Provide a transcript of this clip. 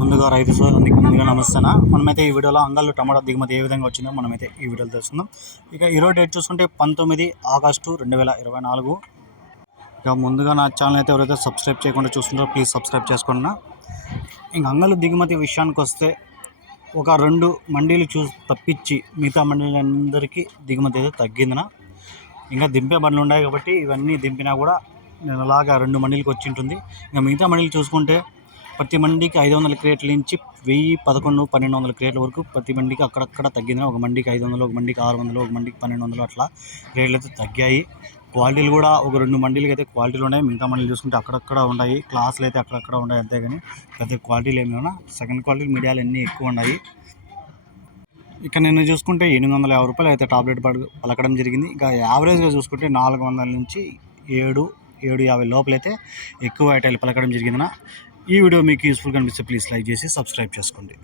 ముందుగా రైతు సోదరులందరికీ ముందుగా నమస్తేనా. మనమైతే ఈ వీడియోలో అంగళ్ళు టమాటా దిగుమతి ఏ విధంగా వచ్చిందో మనమైతే ఈ వీడియోలో తెలుసుకుందాం. ఇక ఈరోజు డేట్ చూసుకుంటే పంతొమ్మిది ఆగస్టు రెండు వేల ఇరవై నాలుగు. ఇక ముందుగా నా ఛానల్ అయితే ఎవరైతే సబ్స్క్రైబ్ చేయకుండా చూస్తుంటారో ప్లీజ్ సబ్స్క్రైబ్ చేసుకోండి. ఇంక అంగళ్ళు దిగుమతి విషయానికి వస్తే ఒక రెండు మండీలు చూ తప్పించి మిగతా మండీలందరికీ దిగుమతి అయితే తగ్గిందిన. ఇంకా దింపే బండ్లు ఉన్నాయి కాబట్టి ఇవన్నీ దింపినా కూడా నేను అలాగా రెండు మండీలకు వచ్చి ఉంటుంది. ఇంకా మిగతా మండీలు చూసుకుంటే ప్రతి మండికి ఐదు వందల క్రేట్ల నుంచి వెయ్యి పదకొండు పన్నెండు వందల క్రేట్ల వరకు ప్రతి మండికి అక్కడక్కడ తగ్గింది. ఒక మండికి ఐదు వందలు ఒక మండికి ఆరు వందలు ఒక మండికి పన్నెండు వందలు అట్లా రేట్లు అయితే తగ్గాయి. క్వాలిటీలు కూడా ఒక రెండు మండీలకి అయితే క్వాలిటీలు ఉన్నాయి. మిగతా మండీలు చూసుకుంటే అక్కడక్కడ ఉన్నాయి. క్లాసులు అయితే అక్కడక్కడ ఉన్నాయి అంతే కానీ పెద్ద క్వాలిటీలు ఏమి ఉన్నా సెకండ్ క్వాలిటీ మీడియాలు అన్నీ ఎక్కువ ఉన్నాయి. ఇక నేను చూసుకుంటే ఎనిమిది వందల యాభై రూపాయలు అయితే టాబ్లెట్ పడ పలకడం జరిగింది. ఇంకా యావరేజ్గా చూసుకుంటే నాలుగు వందల నుంచి ఏడు ఏడు యాభై లోపలైతే ఎక్కువ ఐటాలు పలకడం జరిగిందిన ఈ వీడియో మీకు యూస్ఫుల్ కనిపిస్తే ప్లీజ్ లైక్ చేసి సబ్స్క్రైబ్ చేసుకోండి.